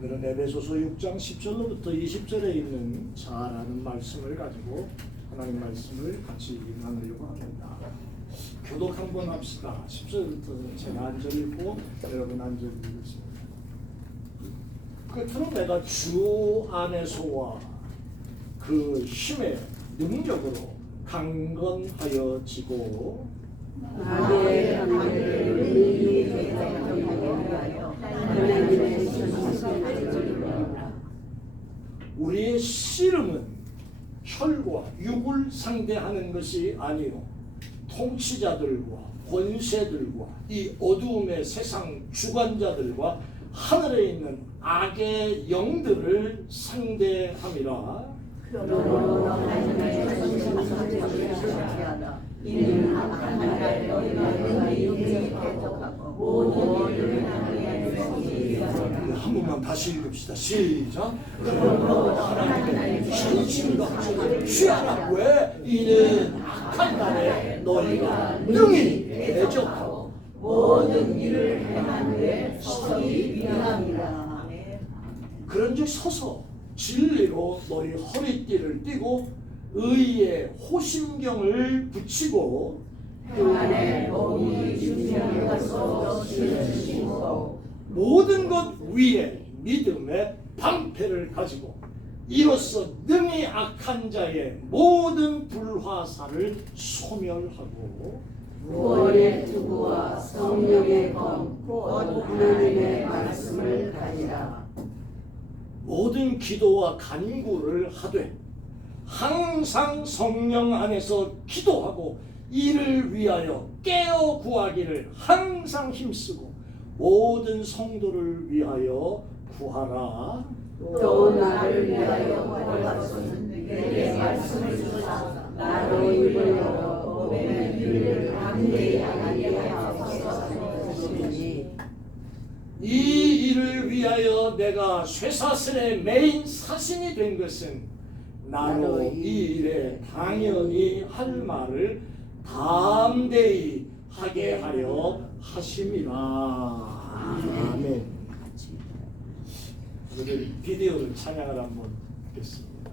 오늘은 에베소서 6장 10절로부터 20절에 있는 자라는 말씀을 가지고 하나님 말씀을 같이 나누려고 합니다. 교독 한번 합시다. 10절부터 제가 한 절 읽고 여러분 한 절 읽겠습니다. 끝으로 내가 주 안에서와 그 힘의 능력으로 강건하여지고 우리의 씨름은 혈과 육을 상대하는 것이 아니요 통치자들과 권세들과 이 어두움의 세상 주관자들과 하늘에 있는 악의 영들을 상대함이라. 이는 악한 날에 너희가 너희 육체에 대적하고 모든 일을 한 번만 다시 읽읍시다. 시작. 그러므로 하나님의 신심과 취하라. 왜? 이는 악한 날에 너희가 능히 대적하고 모든 일을 행한 후에 서기 위함이라. 그런즉 서서 진리로 너희 허리띠를 띠고 의의 호심경을 붙이고 평안의 몸이 준비한 것으로 신으시고 모든 것 위에 믿음의 방패를 가지고 이로써 능히 악한 자의 모든 불화살을 소멸하고 구원의 투구와 성령의 검 곧 하나님의 말씀을 가지라. 모든 기도와 간구를 하되 항상 성령 안에서 기도하고 이를 위하여 깨어 구하기를 항상 힘쓰고 모든 성도를 위하여 구하라. 또 나를 위하여 구하소서. 내게 말씀을 주사 나로 입을 열어 몸의 비밀을 담대히 하게 하옵소서. 이 일을 위하여 내가 쇠사슬의 메인 사신이 된 것은 나로 이 일에 당연히 할 말을 담대히 하게 하려 하심이라. 아멘. 오늘 비디오를 찬양을 한번 듣겠습니다.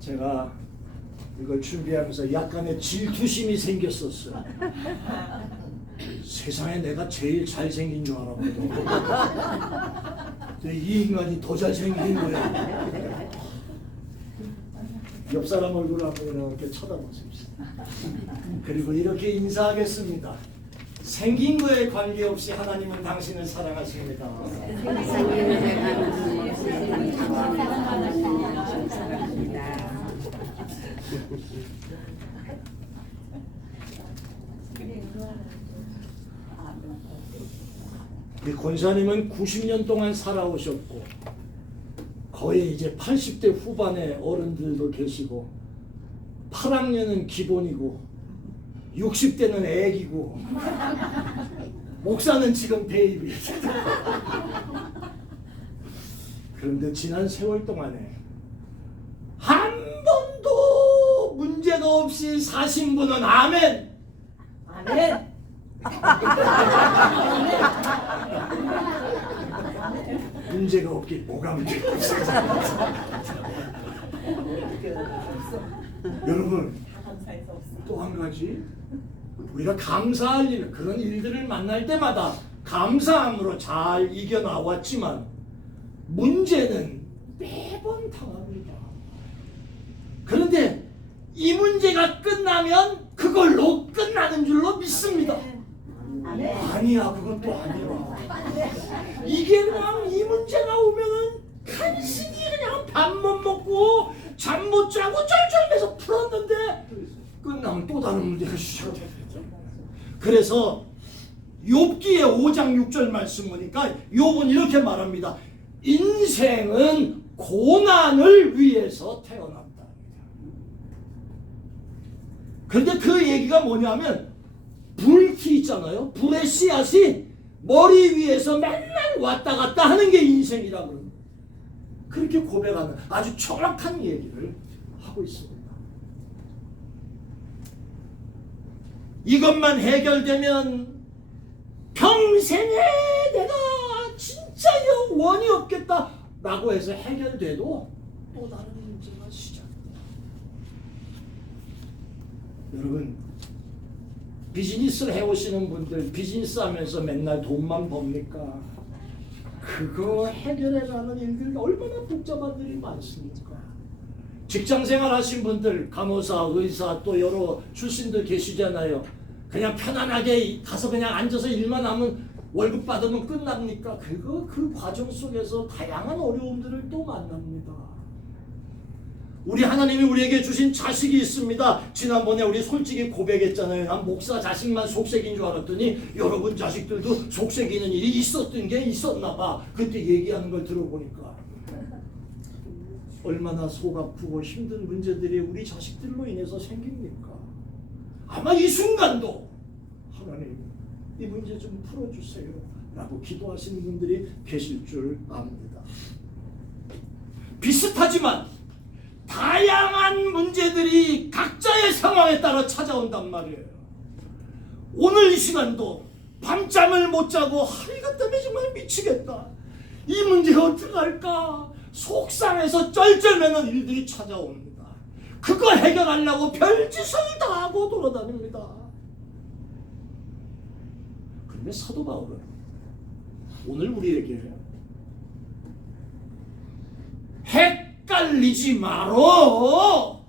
제가 이걸 준비하면서 약간의 질투심이 생겼었어요. 세상에 내가 제일 잘생긴 줄 알았거든. 근데 이 인간이 더 잘생긴 거야. 옆 사람 얼굴 한번 이렇게 쳐다보십시오. 그리고 이렇게 인사하겠습니다. 생긴 거에 관계없이 하나님은 당신을 사랑하십니다. 우리 권사님은 90년 동안 살아오셨고 거의 이제 80대 후반의 어른들도 계시고 8학년은 기본이고 60대는 애기고 목사는 지금 베이비. 그런데 지난 세월 동안에 한 번도 문제가 없이 사신 분은 아멘. 아멘. 문제가 없기 뭐가 문제가 없어. 여러분 또 한 가지 우리가 감사할 일, 그런 일들을 만날 때마다 감사함으로 잘 이겨나왔지만 문제는 매번 당합니다. 그런데 이 문제가 끝나면 그걸로 끝나는 줄로 믿습니다. 아니야, 그건 또 아니야. 이게 그냥 이 문제가 오면은 간신히 그냥 밥 못 먹고 잠 못 자고 쩔쩔매서 풀었는데 끝나면 또 다른 문제가 시작돼요. 그래서 욥기의 5장 6절 말씀 보니까 욥은 이렇게 말합니다. 인생은 고난을 위해서 태어났다. 그런데 그 얘기가 뭐냐면 불티 있잖아요. 불의 씨앗이 머리 위에서 맨날 왔다 갔다 하는 게 인생이라고 그럽니다. 그렇게 고백하는 아주 정확한 얘기를 하고 있습니다. 이것만 해결되면 평생에 내가 진짜 영원히 없겠다 라고 해서 해결돼도 또 다른 문제가 시작됩니다. 여러분, 비즈니스를 해오시는 분들 비즈니스 하면서 맨날 돈만 법니까? 그거 해결해가는 일들 얼마나 복잡한 일이 많습니까? 직장생활 하신 분들, 간호사, 의사 또 여러 출신들 계시잖아요. 그냥 편안하게 가서 그냥 앉아서 일만 하면 월급 받으면 끝납니까? 그 과정 속에서 다양한 어려움들을 또 만납니다. 우리 하나님이 우리에게 주신 자식이 있습니다. 지난번에 우리 솔직히 고백했잖아요. 난 목사 자식만 속색인 줄 알았더니 여러분 자식들도 속색이는 일이 있었던 게 있었나 봐. 그때 얘기하는 걸 들어보니까 얼마나 속 아프고 힘든 문제들이 우리 자식들로 인해서 생깁니까? 아마 이 순간도 하나님 이 문제 좀 풀어주세요 라고 기도하시는 분들이 계실 줄 압니다. 비슷하지만 다양한 문제들이 각자의 상황에 따라 찾아온단 말이에요. 오늘 이 시간도 밤잠을 못 자고 이것 때문에 정말 미치겠다. 이 문제 어떡할까? 속상해서 쩔쩔매는 일들이 찾아옵니다. 그거 해결하려고 별짓을 다 하고 돌아다닙니다. 그런데 사도 바울은 오늘 우리에게 헷갈리지 말어.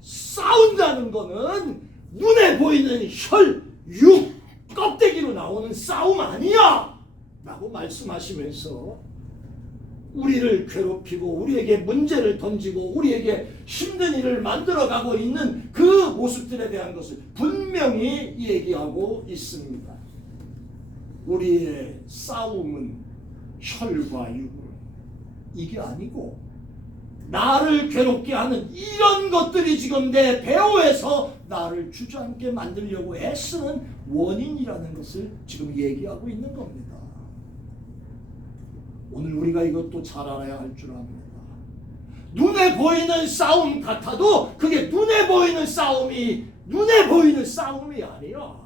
싸운다는 거는 눈에 보이는 혈, 육, 껍데기로 나오는 싸움 아니야 라고 말씀하시면서 우리를 괴롭히고 우리에게 문제를 던지고 우리에게 힘든 일을 만들어가고 있는 그 모습들에 대한 것을 분명히 얘기하고 있습니다. 우리의 싸움은 혈과 육, 이게 아니고 나를 괴롭게 하는 이런 것들이 지금 내 배후에서 나를 주저앉게 만들려고 애쓰는 원인이라는 것을 지금 얘기하고 있는 겁니다. 오늘 우리가 이것도 잘 알아야 할 줄 압니다. 눈에 보이는 싸움 같아도 그게 눈에 보이는 싸움이 아니야.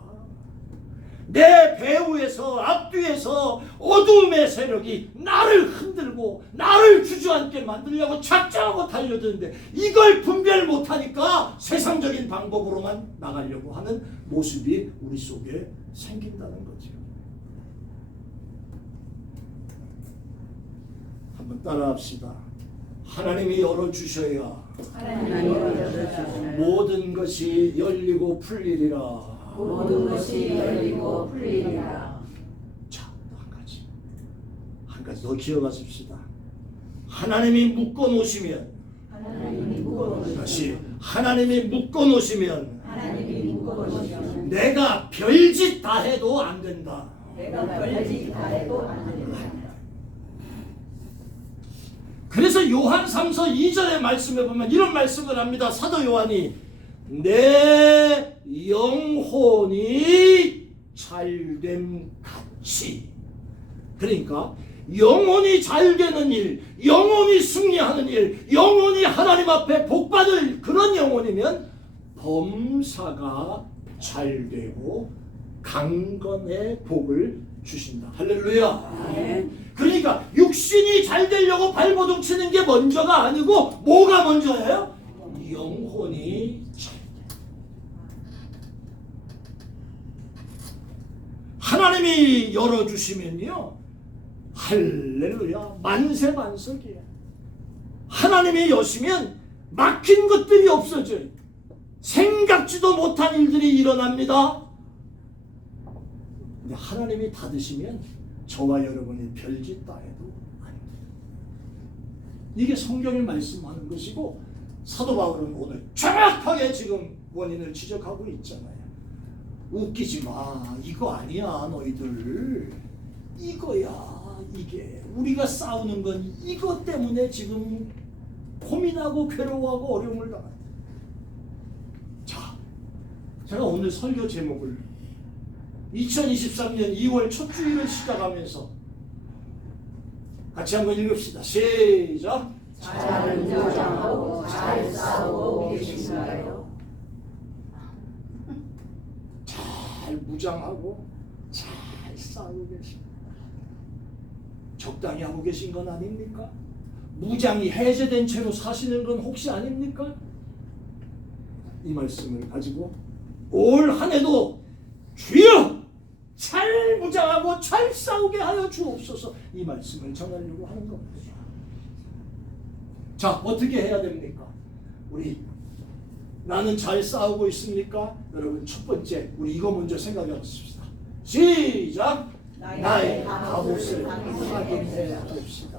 내 배후에서 앞뒤에서 어둠의 세력이 나를 흔들고 나를 주저앉게 만들려고 작정하고 달려드는데 이걸 분별 못하니까 세상적인 방법으로만 나가려고 하는 모습이 우리 속에 생긴다는 거죠. 한번 따라합시다. 하나님이 열어주셔야 모든 것이 열리고 풀리리라. 모든 것이 열리고 풀리리라. 자, 한 가지 더 기억하십시다. 하나님이 묶어 놓으시면 다시 하나님이 묶어 놓으시면 내가 별짓 다 해도 안 된다. 내가 별짓 다 해도 안 된다. 그래서 요한 3서 2절의 말씀에 보면 이런 말씀을 합니다. 사도 요한이 내 영혼이 잘됨 같이, 그러니까 영혼이 잘되는 일, 영혼이 승리하는 일, 영혼이 하나님 앞에 복받을 그런 영혼이면 범사가 잘되고 강건의 복을 주신다. 할렐루야. 그러니까 육신이 잘 되려고 발버둥 치는 게 먼저가 아니고 뭐가 먼저예요? 영혼이 잘 돼. 하나님이 열어주시면요, 할렐루야, 만세만석이에요. 하나님이 여시면 막힌 것들이 없어져요. 생각지도 못한 일들이 일어납니다. 근데 하나님이 닫으시면 저와 여러분이 별짓 다 해도 안 돼요. 이게 성경이 말씀하는 것이고 사도 바울은 오늘 정확하게 지금 원인을 지적하고 있잖아요. 웃기지 마. 이거 아니야 너희들. 이거야. 이게 우리가 싸우는 건 이것 때문에 지금 고민하고 괴로워하고 어려움을 당한다. 자, 제가 오늘 설교 제목을 2023년 2월 첫 주일을 시작하면서 같이 한번 읽읍시다. 시작. 잘 무장하고 잘 싸우고 계신가요? 잘 무장하고 잘 싸우고 계십니다. 적당히 하고 계신 건 아닙니까? 무장이 해제된 채로 사시는 건 혹시 아닙니까? 이 말씀을 가지고 올 한 해도 주여 잘 무장하고 잘 싸우게 하여 주옵소서, 이 말씀을 전하려고 하는 겁니다. 자, 어떻게 해야 됩니까? 나는 잘 싸우고 있습니까? 여러분, 첫 번째 우리 이거 먼저 생각해 보십시다. 시작. 나의 갑옷을 확인해 봅시다.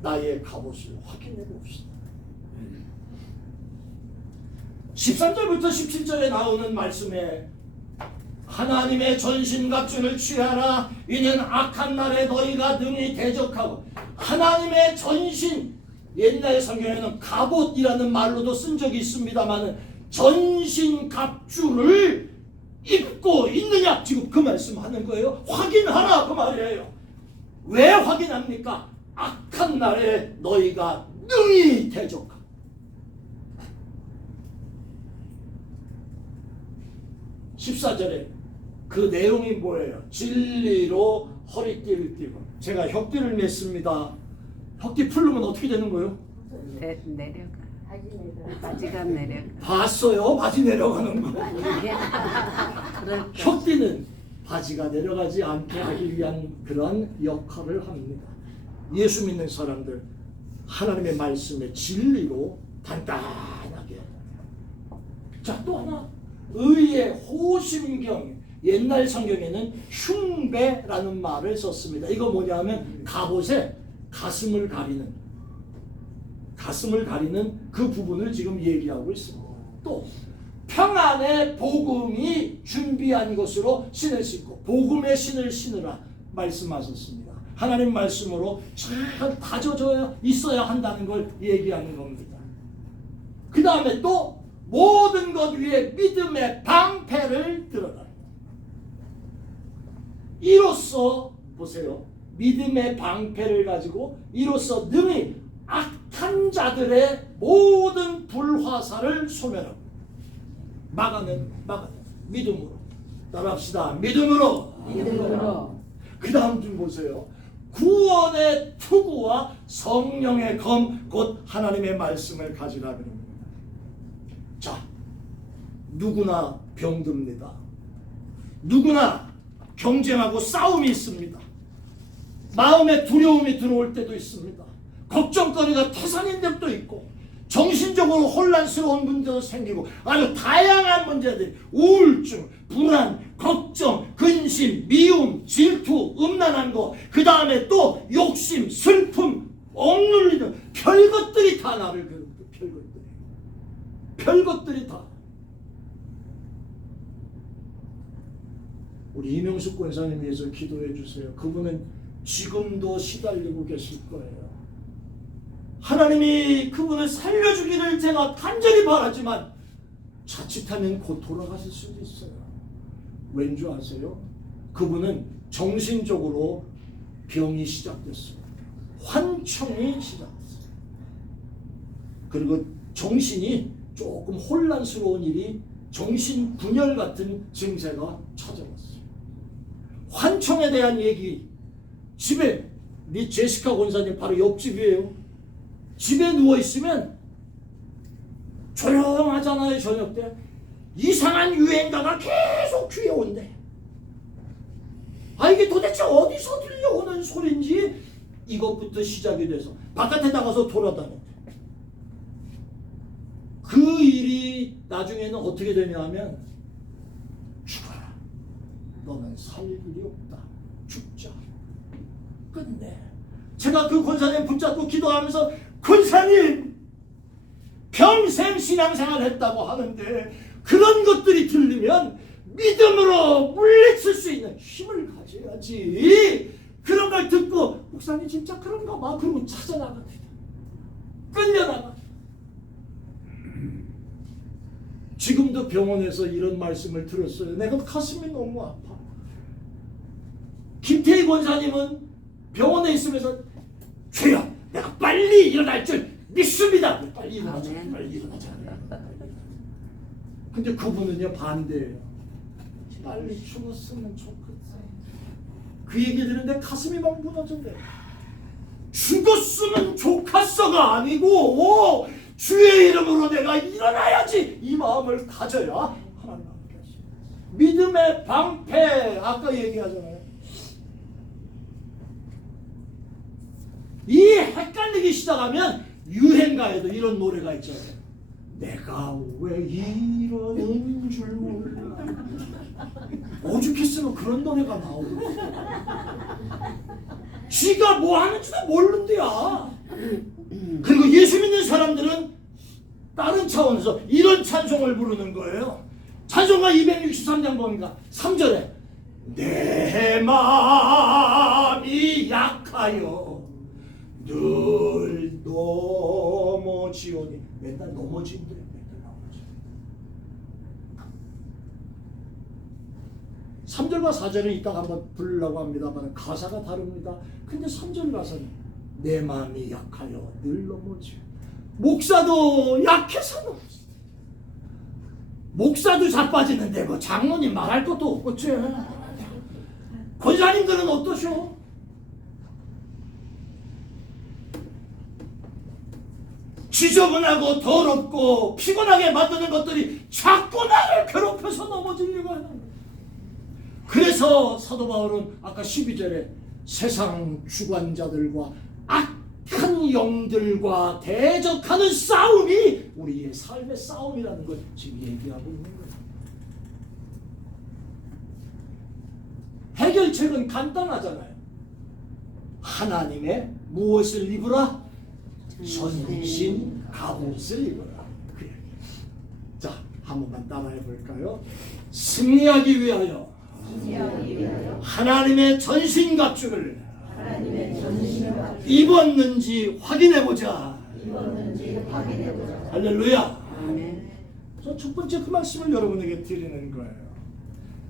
나의 갑옷을 확인해 봅시다. 13절부터 17절에 나오는 말씀에 하나님의 전신갑주를 취하라. 이는 악한 날에 너희가 능히 대적하고. 하나님의 전신, 옛날 성경에는 갑옷이라는 말로도 쓴 적이 있습니다만 전신갑주를 입고 있느냐, 지금 그 말씀하는 거예요. 확인하라 그 말이에요. 왜 확인합니까? 악한 날에 너희가 능히 대적하고. 14절에 그 내용이 뭐예요? 진리로 허리띠를 띠고. 제가 혁띠를 맸습니다. 혁띠 풀르면 어떻게 되는 거예요? 내려가. 바지가 내려가. 봤어요? 바지 내려가는 거. 그럴 혁띠는 바지가 내려가지 않게 하기 위한 그런 역할을 합니다. 예수 믿는 사람들 하나님의 말씀의 진리로 단단하게. 자, 또 하나, 의의 호심경. 옛날 성경에는 흉배라는 말을 썼습니다. 이거 뭐냐면 갑옷에 가슴을 가리는 그 부분을 지금 얘기하고 있습니다. 또 평안의 복음이 준비한 것으로 신을 신고 복음의 신을 신으라 말씀하셨습니다. 하나님 말씀으로 잘 다져져 있어야 한다는 걸 얘기하는 겁니다. 그 다음에 또 모든 것 위에 믿음의 방패를 들어라. 이로써 보세요. 믿음의 방패를 가지고 이로써 능히 악한 자들의 모든 불화살을 소멸하고 막아낸 믿음으로. 따라합시다. 믿음으로. 믿음으로 그 다음 좀 보세요. 구원의 투구와 성령의 검, 곧 하나님의 말씀을 가지라 그럽니다. 자, 누구나 병듭니다. 누구나 경쟁하고 싸움이 있습니다. 마음에 두려움이 들어올 때도 있습니다. 걱정거리가 태산인 적도 있고, 정신적으로 혼란스러운 문제도 생기고, 아주 다양한 문제들, 우울증, 불안, 걱정, 근심, 미움, 질투, 음란한 거, 그 다음에 또 욕심, 슬픔, 억눌리는 별것들이 다 나를 괴롭혀. 별것들이 다. 우리 이명숙 권사님 위해서 기도해 주세요. 그분은 지금도 시달리고 계실 거예요. 하나님이 그분을 살려주기를 제가 간절히 바라지만 자칫하면 곧 돌아가실 수도 있어요. 왠지 아세요? 그분은 정신적으로 병이 시작됐어요. 환청이 시작됐어요. 그리고 정신이 조금 혼란스러운 일이 정신분열 같은 증세가 찾아왔어요. 환청에 대한 얘기, 집에 네 제시카 권사님 바로 옆집이에요. 집에 누워있으면 조용하잖아요. 저녁 때 이상한 유행가가 계속 귀에 온대. 아, 이게 도대체 어디서 들려오는 소리인지 이것부터 시작이 돼서 바깥에 나가서 돌아다녔대. 그 일이 나중에는 어떻게 되냐 하면, 죽어라, 너는 살 일이 없다, 죽자, 끝내. 제가 그 권사님 붙잡고 기도하면서, 권사님 평생 신앙생활 했다고 하는데 그런 것들이 들리면 믿음으로 물리칠 수 있는 힘을 가져야지. 그런 걸 듣고 목사님 진짜 그런가 봐, 그러고 찾아나가야 돼. 끌려나가. 지금도 병원에서 이런 말씀을 들었어요. 내가 가슴이 너무 아파. 김태희 권사님은 병원에 있으면서, 주여, 내가 빨리 일어날 줄 믿습니다. 빨리 일어나자. 빨리 일어나자. 근데 그분은요, 반대예요. 빨리 죽었으면 좋겠어. 그 얘기 들으는데 가슴이 막 무너진대. 죽었으면 좋겠어가 아니고 주의 이름으로 내가 일어나야지, 이 마음을 가져야 하나님 함께 하십니다. 믿음의 방패, 아까 얘기하잖아요. 이 헷갈리기 시작하면 유행가에도 이런 노래가 있잖아요. 내가 왜 이러는 줄 몰라. 오죽했으면 그런 노래가 나오고, 지가 뭐 하는지도 모르는데야. 그리고 예수 믿는 사람들은 다른 차원에서 이런 찬송을 부르는 거예요. 찬송가 263장 보니까 3절에 내 마음이 약하여 늘 넘어지오니, 맨날 넘어진대. 맨날 넘어져. 3절과 4절은 이따가 한번 부르려고 합니다만 가사가 다릅니다. 근데 3절 가사는 내 마음이 약하여 늘 넘어지오. 목사도 약해서 넘어지. 목사도 자빠지는데 뭐 장로님 말할 것도 없겠지. 권사님들은 어떠셔? 지저분하고 더럽고 피곤하게 만드는 것들이 자꾸 나를 괴롭혀서 넘어지려고 하는 거예요. 그래서 사도 바울은 아까 12절에 세상 주관자들과 악한 영들과 대적하는 싸움이 우리의 삶의 싸움이라는 걸 지금 얘기하고 있는 거예요. 해결책은 간단하잖아요. 하나님의 무엇을 입으라? 전신 갑옷을 입어라. 그 얘기. 자, 한 번만 따라해 볼까요? 승리하기 위하여 하나님의 전신 갑주를 입었는지 확인해 보자. 할렐루야. 저 첫 번째 그 말씀을 여러분에게 드리는 거예요.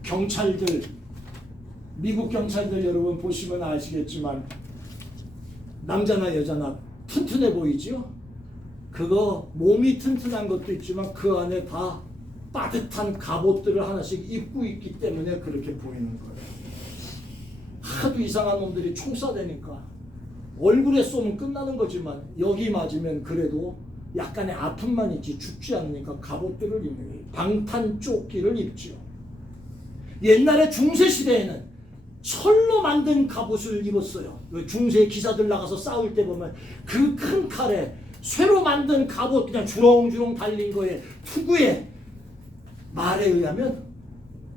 경찰들, 미국 경찰들 여러분 보시면 아시겠지만 남자나 여자나 튼튼해 보이죠? 그거 몸이 튼튼한 것도 있지만 그 안에 다 빠듯한 갑옷들을 하나씩 입고 있기 때문에 그렇게 보이는 거예요. 하도 이상한 놈들이 총 쏴대니까 얼굴에 쏘면 끝나는 거지만 여기 맞으면 그래도 약간의 아픔만 있지 죽지 않으니까 갑옷들을 입는 거예요. 방탄조끼를 입죠. 옛날에 중세시대에는 철로 만든 갑옷을 입었어요. 중세 기사들 나가서 싸울 때 보면 그 큰 칼에 쇠로 만든 갑옷 그냥 주렁주렁 달린 거에 투구에 말에 의하면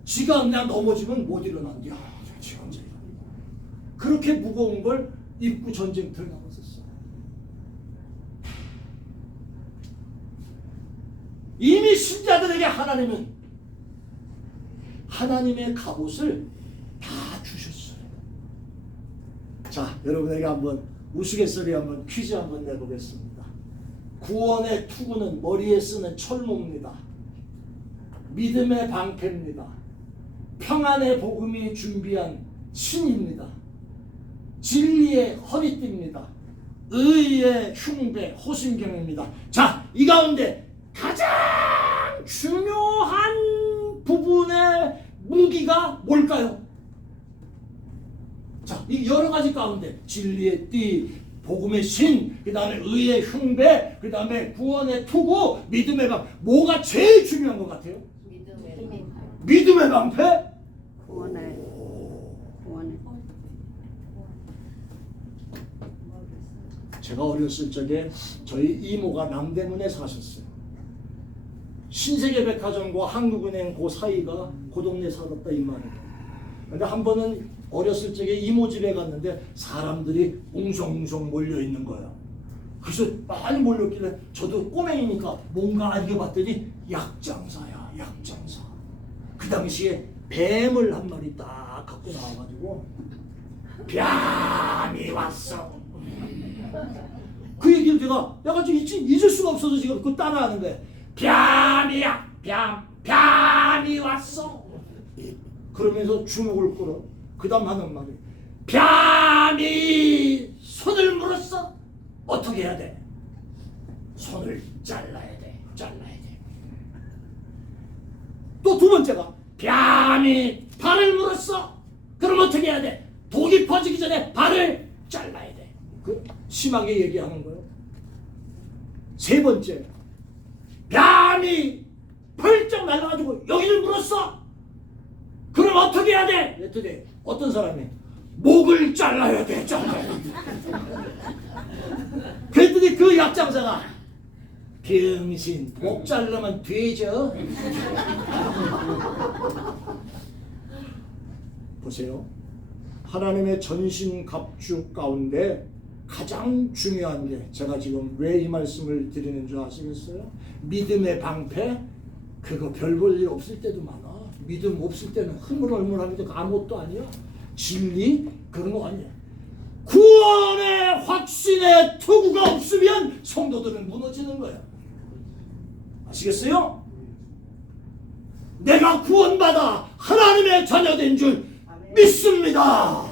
지가 그냥 넘어지면 못 일어난다. 그렇게 무거운 걸 입고 전쟁터에 나갔었어. 이미 신자들에게 하나님은 하나님의 갑옷을 다 주셨어요. 자, 여러분에게 한번 우스갯소리 한번 퀴즈 한번 내보겠습니다. 구원의 투구는 머리에 쓰는 철모입니다. 믿음의 방패입니다. 평안의 복음이 준비한 신입니다. 진리의 허리띠입니다. 의의 흉배 호신경입니다. 자, 이 가운데 가장 중요한 부분의 무기가 뭘까요? 자, 이 여러 가지 가운데 진리의 띠, 복음의 신, 그 다음에 의의 흉배, 그 다음에 구원의 투구, 믿음의 방패. 뭐가 제일 중요한 것 같아요? 믿음의 방패? 구원을 제가 어렸을 적에 저희 이모가 남대문에 사셨어요. 신세계백화점과 한국은행 그 사이가 그 동네에 살았다 이 말이에요. 근데 한 번은 어렸을 적에 이모 집에 갔는데 사람들이 웅성웅성 몰려 있는 거예요. 그래서 많이 몰렸길래 저도 꼬맹이니까 뭔가 알게 봤더니 약장사야, 약장사. 그 당시에 뱀을 한 마리 딱 갖고 나와가지고 뱀이 왔어. 그 얘기를 제가 약간 좀 잊을 수가 없어서 지금 그 따라하는 거예요. 뱀이야, 뱀이 왔어. 그러면서 주먹을 끌어. 그 다음 하는 말이 뱀이 손을 물었어. 어떻게 해야 돼? 손을 잘라야 돼. 또 두 번째가 뱀이 발을 물었어. 그럼 어떻게 해야 돼? 독이 퍼지기 전에 발을 잘라야 돼. 그 심하게 얘기하는 거예요. 세 번째, 뱀이 펄쩍 날라가지고 여기를 물었어. 그럼 어떻게 해야 돼? 그랬더니 어떤 사람이 목을 잘라야 돼. 그랬더니 그 약장사가 병신, 목 자르면 되죠. 보세요. 하나님의 전신 갑주 가운데 가장 중요한 게 제가 지금 왜 이 말씀을 드리는 줄 아시겠어요? 믿음의 방패. 그거 별 볼 일 없을 때도 많아. 믿음 없을 때는 흐물흐물하기도 아무것도 아니야. 진리 그런 거 아니야. 구원의 확신의 투구가 없으면 성도들은 무너지는 거야. 아시겠어요? 내가 구원받아 하나님의 자녀된 줄 믿습니다.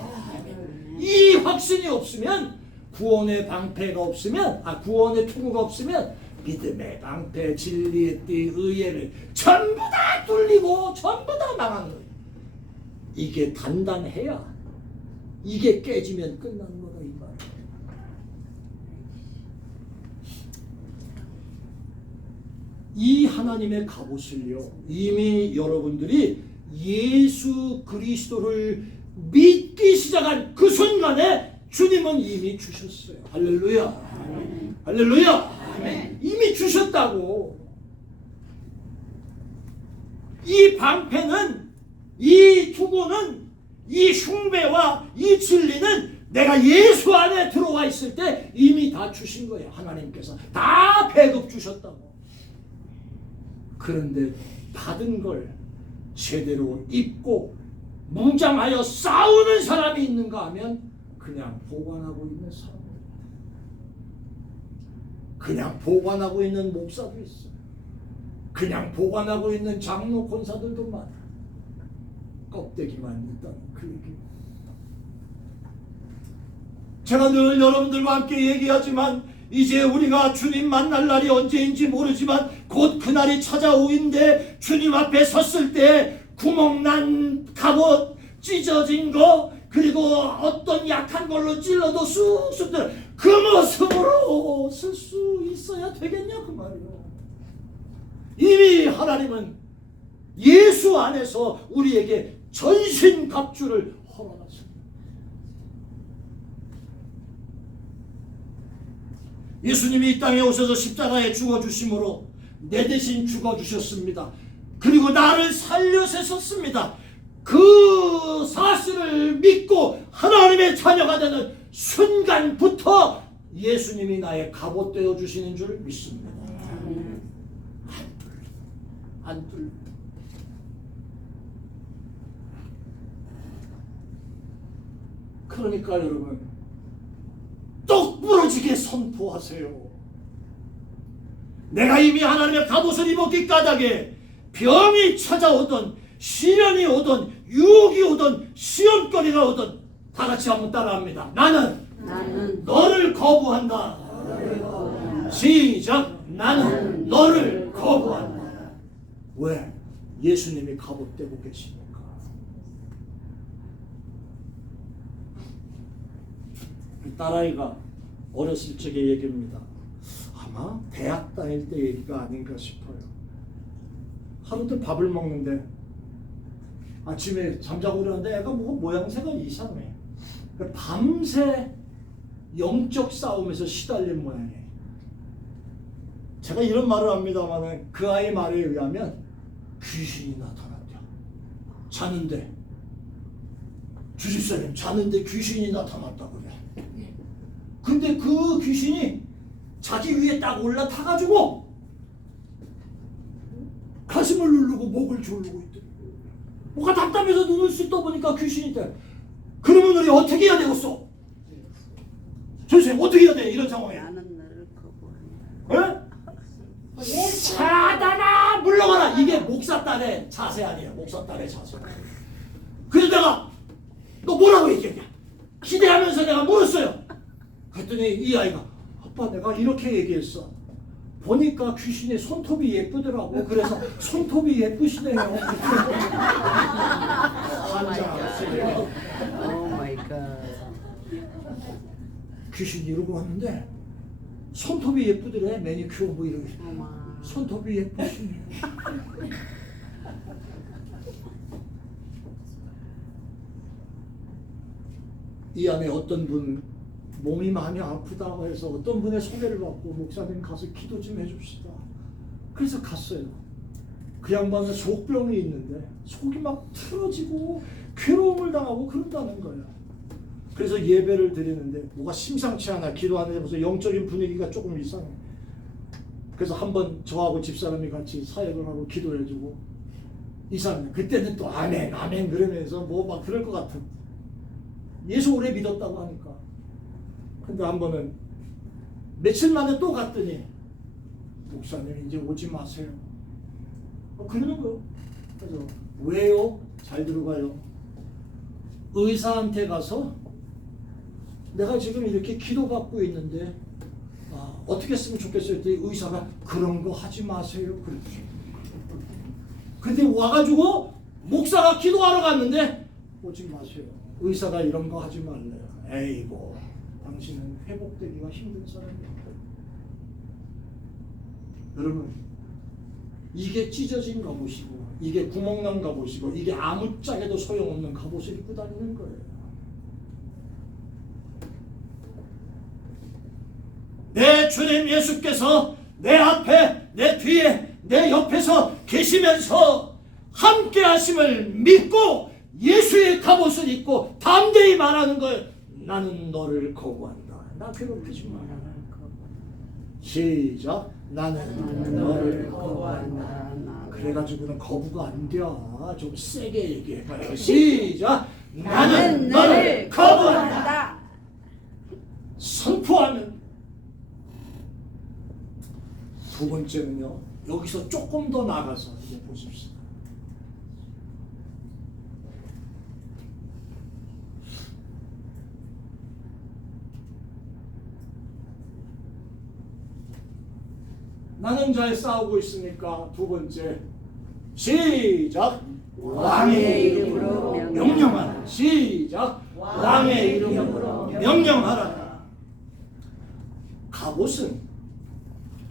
이 확신이 없으면 구원의 방패가 없으면 구원의 투구가 없으면 믿음의 방패, 진리의 띠, 의회를 전부 다 뚫리고 전부 다 망하는 거예요. 이게 단단해야 이게 깨지면 끝나는 거다 이 말이에요. 이 하나님의 갑옷을요 이미 여러분들이 예수 그리스도를 믿기 시작한 그 순간에 주님은 이미 주셨어요. 할렐루야. 할렐루야. 이미 주셨다고. 이 방패는, 이 투구는, 이 흉배와 이 진리는 내가 예수 안에 들어와 있을 때 이미 다 주신 거예요. 하나님께서 다 배급 주셨다고. 그런데 받은 걸 제대로 입고 무장하여 싸우는 사람이 있는가 하면 그냥 보관하고 있는 사람, 그냥 보관하고 있는 목사도 있어요. 그냥 보관하고 있는 장로 권사들도 많아. 껍데기만 있다는 그 얘기. 제가 늘 여러분들과 함께 얘기하지만 이제 우리가 주님 만날 날이 언제인지 모르지만 곧 그날이 찾아오는데 주님 앞에 섰을 때 구멍난 갑옷, 찢어진 거, 그리고 어떤 약한 걸로 찔러도 쑥쑥 들어 그 모습으로 설 수 있어야 되겠냐 그 말이에요. 이미 하나님은 예수 안에서 우리에게 전신갑주를 허락하십니다. 예수님이 이 땅에 오셔서 십자가에 죽어주심으로 내 대신 죽어주셨습니다. 그리고 나를 살려세셨습니다. 그 사실을 믿고 하나님의 자녀가 되는 순간부터 예수님이 나의 갑옷 되어 주시는 줄 믿습니다. 안 뚫려. 그러니까 여러분 똑부러지게 선포하세요. 내가 이미 하나님의 갑옷을 입었기 까닭에 병이 찾아오던 시련이 오던 유혹이 오던 시험거리가 오던 다 같이 한번 따라합니다. 나는 너를 거부한다. 시작. 나는 너를 거부한다. 왜? 예수님이 갑옷되고 계시니까. 딸아이가 어렸을 적의 얘기입니다. 아마 대학 다닐 때 얘기가 아닌가 싶어요. 하루도 밥을 먹는데 아침에 잠자고 그러는데 애가 뭐 모양새가 이상해. 밤새 영적 싸움에서 시달린 모양이에요. 제가 이런 말을 합니다만 그 아이 말에 의하면 귀신이 나타났대요. 자는데 주집사님 자는데 귀신이 나타났다 그래. 근데 그 귀신이 자기 위에 딱 올라타가지고 가슴을 누르고 목을 조르고 있대. 뭐가 답답해서 눈을 쓱 떠보니까 귀신이 있대. 그러면 우리 어떻게 해야 되겠어? 선생님 어떻게 해야 돼 이런 상황에? 나는 너를 거부한다. 에? 사단아 물러가라. 이게 목사딸의 자세 아니에요. 목사딸의 자세. 그래서 내가 너 뭐라고 얘기했냐? 기대하면서 내가 물었어요. 그랬더니 이 아이가 아빠 내가 이렇게 얘기했어. 보니까 귀신의 손톱이 예쁘더라고. 그래서 손톱이 예쁘시네요. 환장. 오 마이 갓. 귀신이 이러고 왔는데 손톱이 예쁘더래. 매니큐어 뭐 이러고. 어마. 손톱이 예쁘시네. 이 안에 어떤 분 몸이 많이 아프다고 해서 어떤 분의 소개를 받고 목사님 가서 기도 좀 해줍시다. 그래서 갔어요. 그 양반은 속병이 있는데 속이 막 틀어지고 괴로움을 당하고 그런다는 거예요. 그래서 예배를 드리는데 뭐가 심상치 않아. 기도하는데 무슨 영적인 분위기가 조금 이상해. 그래서 한번 저하고 집사람이 같이 사역을 하고 기도해주고 이 사람은 그때는 또 아멘 아멘 그러면서 뭐 막 그럴 것 같은. 예수 오래 믿었다고 하니까. 근데 한 번은 며칠 만에 또 갔더니 목사님 이제 오지 마세요. 그러는 거예요. 그래서 왜요? 잘 들어봐요. 의사한테 가서 내가 지금 이렇게 기도받고 있는데 어떻게 했으면 좋겠어요? 했더니 의사가 그런 거 하지 마세요. 그랬죠. 근데 와가지고 목사가 기도하러 갔는데 오지 마세요. 의사가 이런 거 하지 말래요. 에이고 당신은 회복되기가 힘든 사람이에요. 여러분 이게 찢어진 갑옷이고 이게 구멍난 갑옷이고 이게 아무짝에도 소용없는 갑옷을 입고 다니는 거예요. 내 주님 예수께서 내 앞에 내 뒤에 내 옆에서 계시면서 함께 하심을 믿고 예수의 갑옷을 입고 담대히 말하는 거예요. 나는 너를 거부한다. 나 괴롭히지 마라. 시작. 나는 너를 거부한다. 그래가지고는 거부가 안 돼. 좀 세게 얘기해봐요. 시작. 나는 너를 거부한다. 선포하면. 두 번째는요. 여기서 조금 더 나가서 이제 보십시다. 나는 잘 싸우고 있으니까 두 번째 시작. 왕의 이름으로 명령하라. 시작. 왕의 이름으로 명령하라. 갑옷은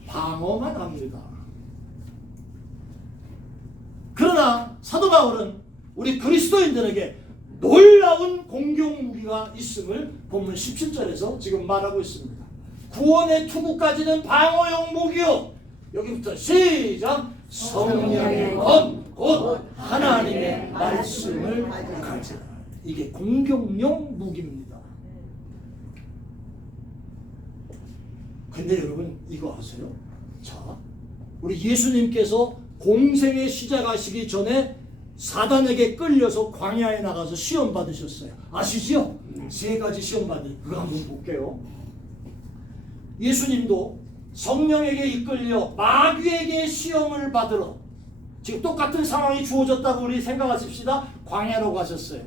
방어만 합니다. 그러나 사도 바울은 우리 그리스도인들에게 놀라운 공격 무기가 있음을 본문 17절에서 지금 말하고 있습니다. 구원의 투구까지는 방어용 무기요. 여기부터 시작. 성령의 검 곧 하나님의 말씀을 가지라. 이게 공격용 무기입니다. 근데 여러분 이거 아세요? 자, 우리 예수님께서 공생에 시작하시기 전에 사단에게 끌려서 광야에 나가서 시험 받으셨어요. 아시죠? 세 가지 시험 받으셨어요. 그거 한번 볼게요. 예수님도 성령에게 이끌려 마귀에게 시험을 받으러 지금 똑같은 상황이 주어졌다고 우리 생각하십시다. 광야로 가셨어요.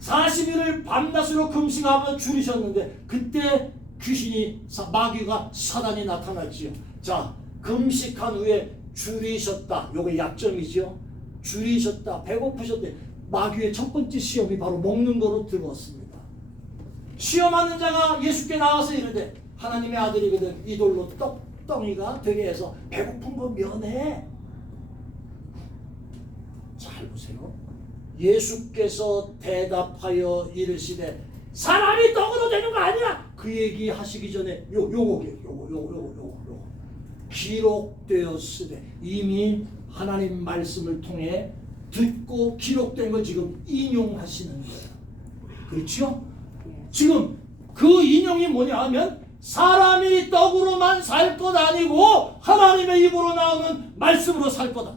40일을 밤낮으로 금식하며 줄이셨는데 그때 귀신이 마귀가 사단이 나타났지요. 자, 금식한 후에 줄이셨다. 요게 약점이죠. 줄이셨다. 배고프셨대. 마귀의 첫 번째 시험이 바로 먹는 거로 들어왔습니다. 시험하는 자가 예수께 나와서 이르되 하나님의 아들이거든 이 돌로 떡덩이가 되게 해서 배고픈 거 면해. 잘 보세요. 예수께서 대답하여 이르시되 사람이 떡으로 되는 거 아니야. 그 얘기 하시기 전에 요거 기록되었으되 이미 하나님 말씀을 통해 듣고 기록된 걸 지금 인용하시는 거예요. 그렇죠? 지금 그 인용이 뭐냐 하면 사람이 떡으로만 살 것 아니고 하나님의 입으로 나오는 말씀으로 살 거다.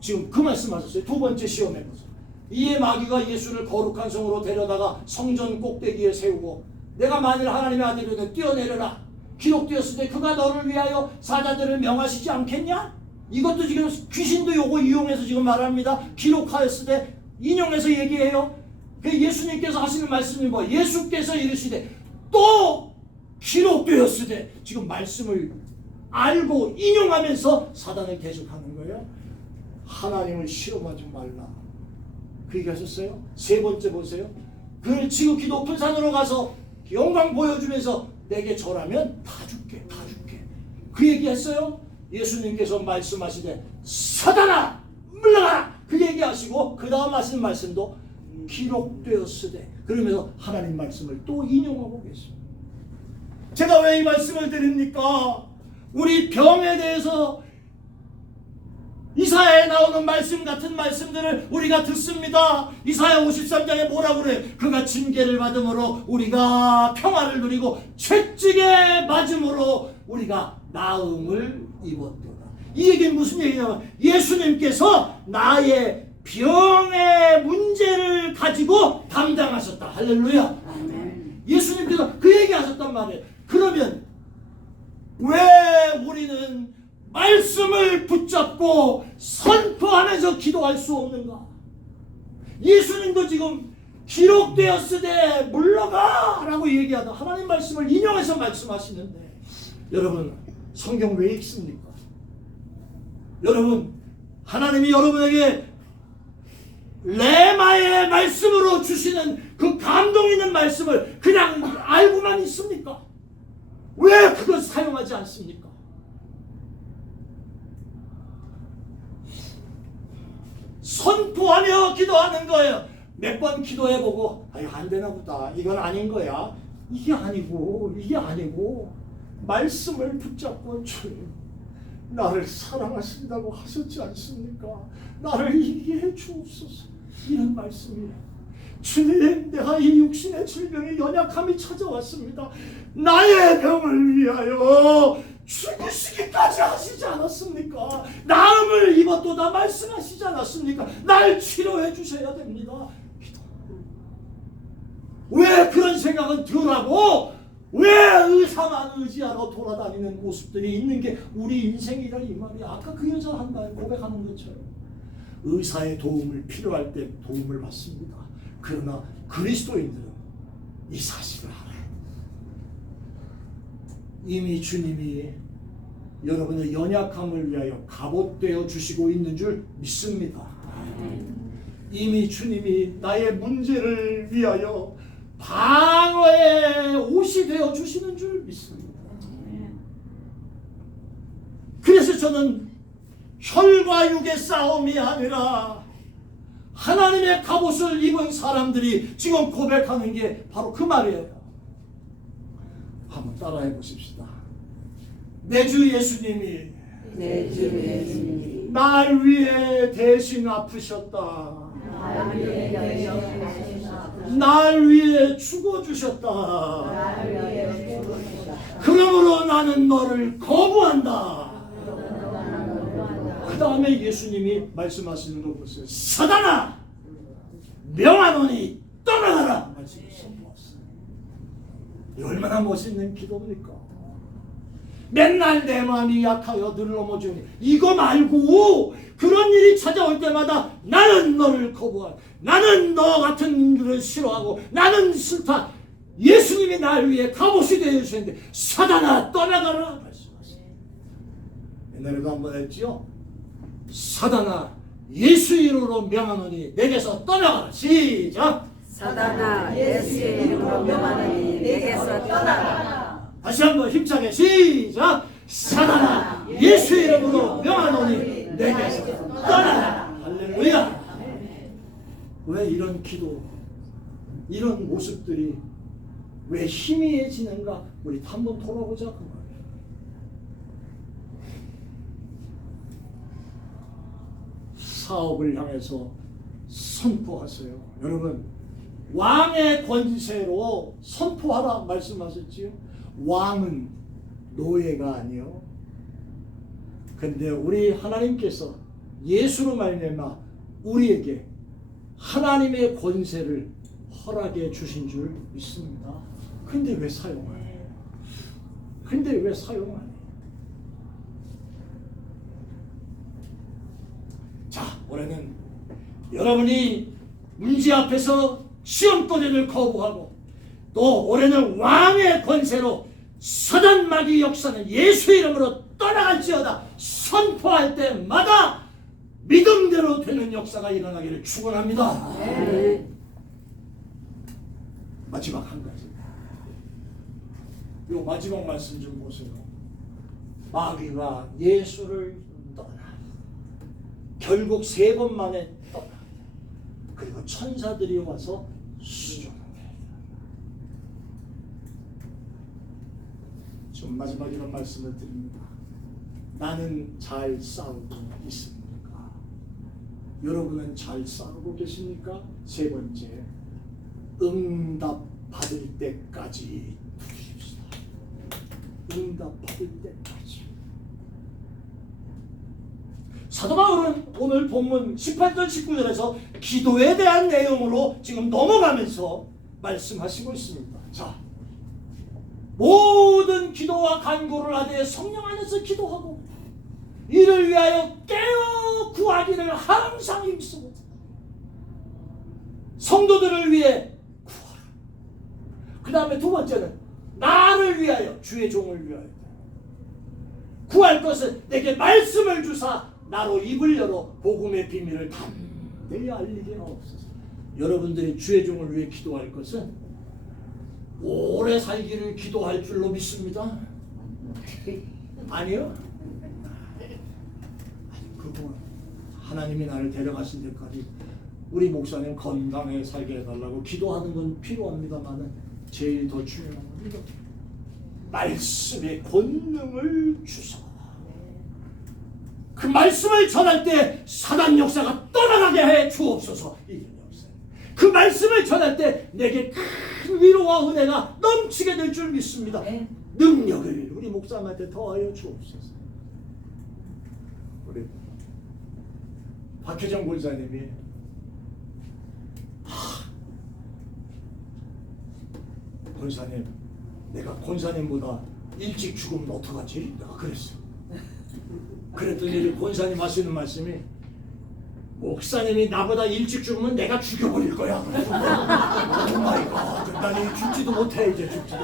지금 그 말씀하셨어요. 두 번째 시험해보세요. 이에 마귀가 예수를 거룩한 성으로 데려다가 성전 꼭대기에 세우고 내가 만일 하나님의 아들이면 뛰어내려라. 기록되었을 때 그가 너를 위하여 사자들을 명하시지 않겠냐? 이것도 지금 귀신도 요거 이용해서 지금 말합니다. 기록하였을 때 인용해서 얘기해요. 그 예수님께서 하시는 말씀이 뭐? 예수께서 이르시되 또 기록되었을 때 지금 말씀을 알고 인용하면서 사단을 계속하는 거예요. 하나님을 시험하지 말라. 그 얘기 하셨어요. 세 번째 보세요. 그 지극히 높은 산으로 가서 영광 보여주면서 내게 절하면 다 줄게. 그 얘기 했어요. 예수님께서 말씀하시되 사단아 물러가라. 그 얘기 하시고 그 다음 하시는 말씀도 기록되었으되 그러면서 하나님 말씀을 또 인용하고 계십니다. 제가 왜 이 말씀을 드립니까? 우리 병에 대해서 이사야에 나오는 말씀 같은 말씀들을 우리가 듣습니다. 이사야 53장에 뭐라고 그래? 그가 징계를 받음으로 우리가 평화를 누리고 채찍에 맞음으로 우리가 나음을 입었도다. 이 얘기는 무슨 얘기냐면 예수님께서 나의 병의 문제를 가지고 담당하셨다. 할렐루야. 아멘. 예수님께서 그 얘기 하셨단 말이에요. 그러면 왜 우리는 말씀을 붙잡고 선포하면서 기도할 수 없는가? 예수님도 지금 기록되었으되 물러가 라고 얘기하다 하나님 말씀을 인용해서 말씀하시는데 여러분 성경 왜 읽습니까? 여러분 하나님이 여러분에게 레마의 말씀으로 주시는 그 감동 있는 말씀을 그냥 알고만 있습니까? 왜 그걸 사용하지 않습니까? 선포하며 기도하는 거예요. 몇 번 기도해보고 안 되나 보다. 이건 아닌 거야. 이게 아니고 말씀을 붙잡고 주님 나를 사랑하신다고 하셨지 않습니까? 나를 이기해 주옵소서. 이런 말씀이에요. 주님 내가 이 육신의 질병에 연약함이 찾아왔습니다. 나의 병을 위하여 죽으시기까지 하시지 않았습니까? 나음을 입었도다 말씀하시지 않았습니까? 날 치료해 주셔야 됩니다. 왜 그런 생각은 덜하고 왜 의사만 의지하러 돌아다니는 모습들이 있는 게 우리 인생이라 이 말이야. 아까 그 여자 한 말 고백하는 것처럼 의사의 도움을 필요할 때 도움을 받습니다. 그러나 그리스도인들은 이 사실을 알아요. 이미 주님이 여러분의 연약함을 위하여 갑옷되어 주시고 있는 줄 믿습니다. 이미 주님이 나의 문제를 위하여 방어의 옷이 되어 주시는 줄 믿습니다. 그래서 저는 혈과 육의 싸움이 아니라 하나님의 갑옷을 입은 사람들이 지금 고백하는 게 바로 그 말이에요. 한번 따라해 보십시다. 내 주 예수님이 내 주 예수님이 날 위해 대신 아프셨다. 날 위해 대신하셨다. 날 위해 죽어주셨다. 날 위해 죽으셨다. 그러므로 나는 너를 거부한다. 그 다음에 예수님이 말씀하시는 거 보세요. 사단아, 명하노니 떠나가라. 말씀을 선포했어요. 얼마나 멋있는 기도입니까? 맨날 내 마음이 약하여 늘 넘어지니 이거 말고 그런 일이 찾아올 때마다 나는 너를 거부하고 나는 너 같은 일을 싫어하고 나는 싫다. 예수님이 날 위해 갑옷이 되어 주셨는데 사단아 떠나가라 말씀하세요. 옛날에도 한번 했지요. 사단아 예수 이름으로 명하노니 내게서 떠나가라. 시작. 사단아 예수의 이름으로 명하노니 내게서 떠나라. 다시 한번 힘차게 시작. 사단아 예수 이름으로 명하노니 내게서 떠나라. 할렐루야. 왜 이런 기도 이런 모습들이 왜 희미해지는가 우리 한번 돌아보자 그 말이에요. 사업을 향해서 선포하세요. 여러분 왕의 권세로 선포하라 말씀하셨지요. 왕은 노예가 아니요. 근데 우리 하나님께서 예수로 말미암아 우리에게 하나님의 권세를 허락해 주신 줄 믿습니다. 근데 왜 사용 안 해요? 근데 왜 사용 안 해요? 자, 올해는 여러분이 문제 앞에서 시험거리를 거부하고 또 올해는 왕의 권세로 사단 마귀 역사는 예수 이름으로 떠나갈지어다 선포할 때마다 믿음대로 되는 역사가 일어나기를 축원합니다. 네. 마지막 한 가지. 요 마지막 말씀 좀 보세요. 마귀가 예수를 떠나. 결국 3번 만에 떠나. 그리고 천사들이 와서 수종합니다. 좀 마지막 이런 말씀을 드립니다. 나는 잘 싸우고 있습니까? 여러분은 잘 싸우고 계십니까? 3번째, 응답 받을 때까지 두십시다. 응답 받을 때까지. 사도 바울은 오늘 본문 18절 19절에서 기도에 대한 내용으로 지금 넘어가면서 말씀하시고 있습니다. 자, 모든 기도와 간구를 하되 성령 안에서 기도하고 이를 위하여 깨어 구하기를 항상 힘쓰고 성도들을 위해 구하라. 그 다음에 2번째는 나를 위하여 주의 종을 위하여 구할 것은 내게 말씀을 주사 나로 입을 열어 복음의 비밀을 담대히 알리게 하옵소서. 여러분들이 주의 종을 위해 기도할 것은 오래 살기를 기도할 줄로 믿습니다. 아니요. 그건 하나님이 나를 데려가신 데까지 우리 목사님 건강하게 살게 해달라고 기도하는 건 필요합니다만은 제일 더 중요한 건 이거 말씀의 권능을 주사 그 말씀을 전할 때 사단 역사가 떠나가게 해 주옵소서. 이런 역사. 그 말씀을 전할 때 내게 큰 위로와 은혜가 넘치게 될 줄 믿습니다. 능력을 우리 목사님한테 더하여 주옵소서. 우리 박혜정 권사님이 권사님, 내가 권사님보다 일찍 죽으면 어떡하지? 내가 그랬어요. 그랬더니 권사님 하시는 말씀이 목사님이 나보다 일찍 죽으면 내가 죽여버릴 거야. 오 마이 갓. 나는 죽지도 못해 이제 죽지도.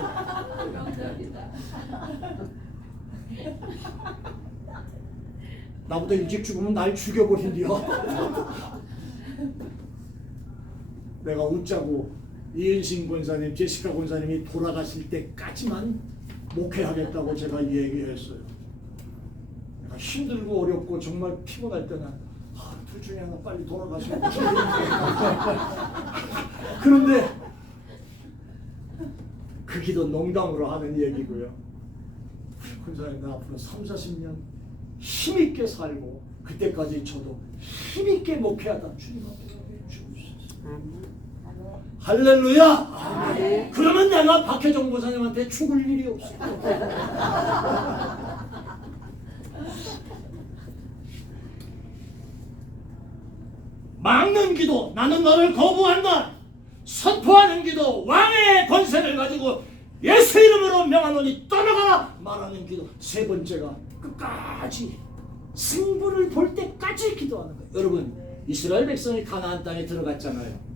나보다 일찍 죽으면 날 죽여버린디요. 내가 웃자고 이은신 권사님, 제시카 권사님이 돌아가실 때까지만 목회하겠다고 제가 얘기했어요. 내가 힘들고 어렵고 정말 피곤할 때는 둘 중에 하나 빨리 돌아가시면 그런데 그 기도 농담으로 하는 얘기고요. 권사님 나 앞으로 30-40년 힘있게 살고 그때까지 저도 힘있게 목회하다 주님 앞에 주옵소서. 할렐루야. 그러면 내가 박혜정 권사님한테 죽을 일이 없어. 막는 기도, 나는 너를 거부한다. 선포하는 기도, 왕의 권세를 가지고 예수 이름으로 명하노니 떠나가라 말하는 기도. 세 번째가 끝까지 승부를 볼 때까지 기도하는 거예요. 여러분, 이스라엘 백성이 가나안 땅에 들어갔잖아요.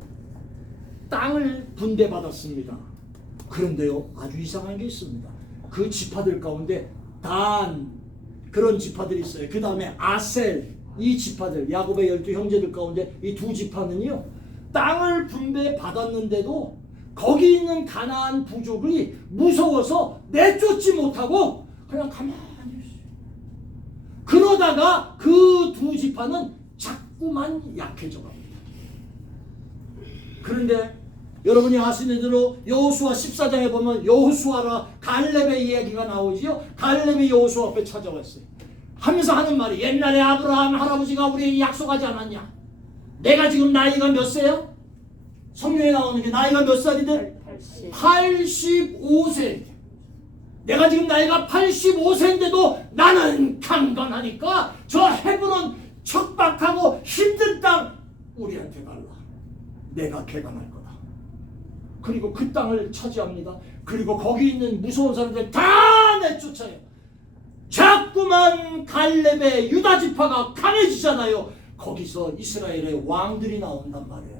땅을 분배받았습니다. 그런데요, 아주 이상한 게 있습니다. 그 지파들 가운데 단 그런 지파들이 있어요. 그 다음에 아셀, 이 지파들, 야곱의 12 형제들 가운데 이 두 지파는요, 땅을 분배받았는데도 거기 있는 가나안 부족이 무서워서 내쫓지 못하고 그냥 가만히 있어요. 그러다가 그 두 지파는 자꾸만 약해져 갑니다. 그런데 여러분이 아시는 대로 여호수아 14장에 보면 여호수아라 갈렙의 이야기가 나오지요. 갈렙이 여호수아 앞에 찾아왔어요. 하면서 하는 말이, 옛날에 아브라함 할아버지가 우리에게 약속하지 않았냐? 내가 지금 나이가 몇 세요? 성경에 나오는 게 나이가 몇 살이든? 85세. 내가 지금 나이가 85세인데도 나는 강건하니까 저 헤브론 척박하고 힘든 땅 우리한테 갈라. 내가 개간할 거다. 그리고 그 땅을 차지합니다. 그리고 거기 있는 무서운 사람들 다 내쫓아요. 자꾸만 갈렙의 유다 지파가 강해지잖아요. 거기서 이스라엘의 왕들이 나온단 말이에요.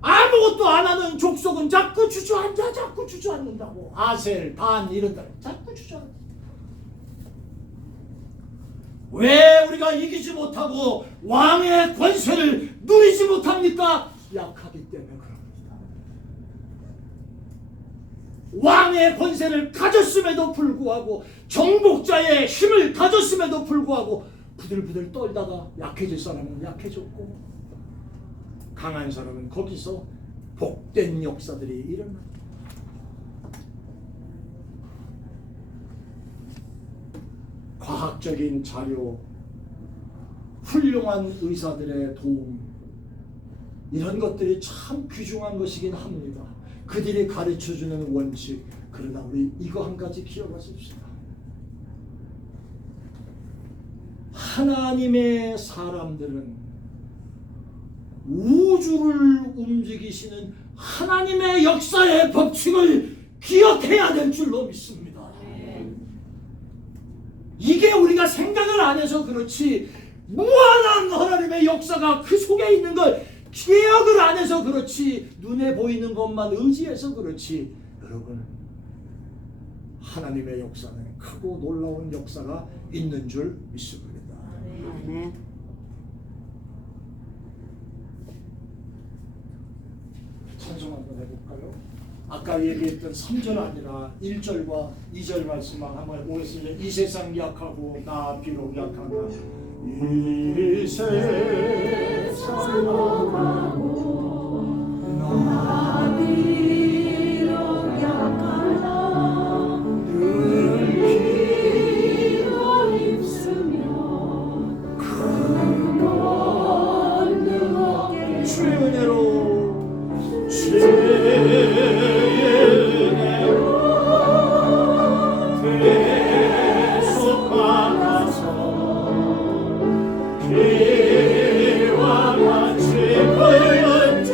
아무것도 안 하는 족속은 자꾸 주저앉아, 자꾸 주저앉는다고. 아셀, 단 이런다. 자꾸 주저앉아. 왜 우리가 이기지 못하고 왕의 권세를 누리지 못합니까? 약하기 때문에 그럽니다. 왕의 권세를 가졌음에도 불구하고, 정복자의 힘을 가졌음에도 불구하고 부들부들 떨다가 약해질 사람은 약해졌고, 강한 사람은 거기서 복된 역사들이 일어납니다. 과학적인 자료, 훌륭한 의사들의 도움, 이런 것들이 참 귀중한 것이긴 합니다. 그들이 가르쳐주는 원칙. 그러나 우리 이거 한 가지 기억하십시다. 하나님의 사람들은 우주를 움직이시는 하나님의 역사의 법칙을 기억해야 될 줄로 믿습니다. 이게 우리가 생각을 안 해서 그렇지, 무한한 하나님의 역사가 그 속에 있는 걸 기억을 안 해서 그렇지, 눈에 보이는 것만 의지해서 그렇지, 여러분, 하나님의 역사는 크고 놀라운 역사가 있는 줄 믿습니다. 아멘. 찬송 한번 해볼까요? 아까 얘기했던 3절 아니라 1절과 2절 말씀만 한번 보겠습니다. 이 세상 약하고 나 비록 약하나, 이 세상 약하고 나 비록 약하나 늘 기도 입으며 큰 권능 얻게 주의 은혜로 계속 받아서 피와 같이 거연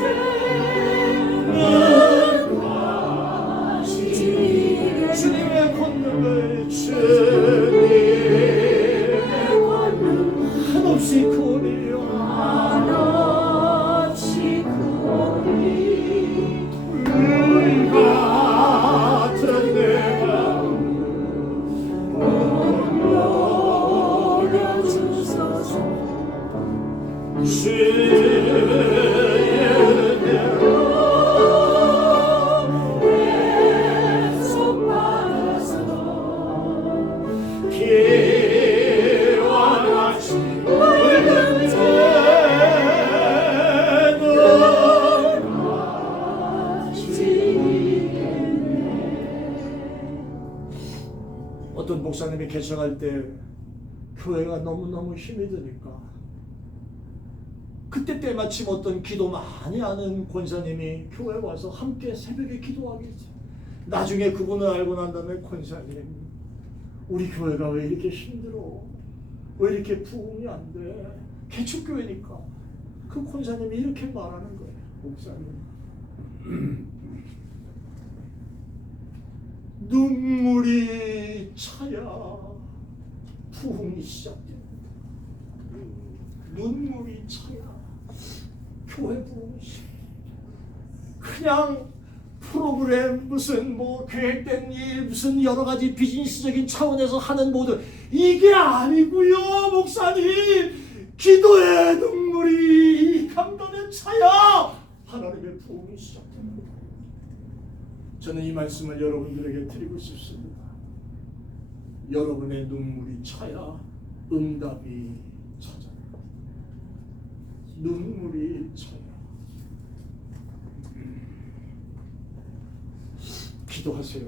어떤 목사님이 개척할 때 교회가 너무너무 힘이 드니까 그때 때마침 어떤 기도 많이 하는 권사님이 교회에 와서 함께 새벽에 기도하겠지. 나중에 그분을 알고 난 다음에 권사님, 우리 교회가 왜 이렇게 힘들어? 왜 이렇게 부흥이 안 돼? 개척교회니까. 그 권사님이 이렇게 말하는 거예요. 목사님, 눈물이 차야 부흥이 시작됩니다. 눈물이 차야 교회 부흥이 시작됩니다. 그냥 프로그램 무슨 뭐 계획된 일 무슨 여러 가지 비즈니스적인 차원에서 하는 모든 이게 아니고요. 목사님, 기도의 눈물이 강단에 차야 하나님의 부흥이 시작됩니다. 저는 이 말씀을 여러분들에게 드리고 싶습니다. 여러분의 눈물이 차야 응답이 찾아옵니다. 눈물이 차야. 기도하세요.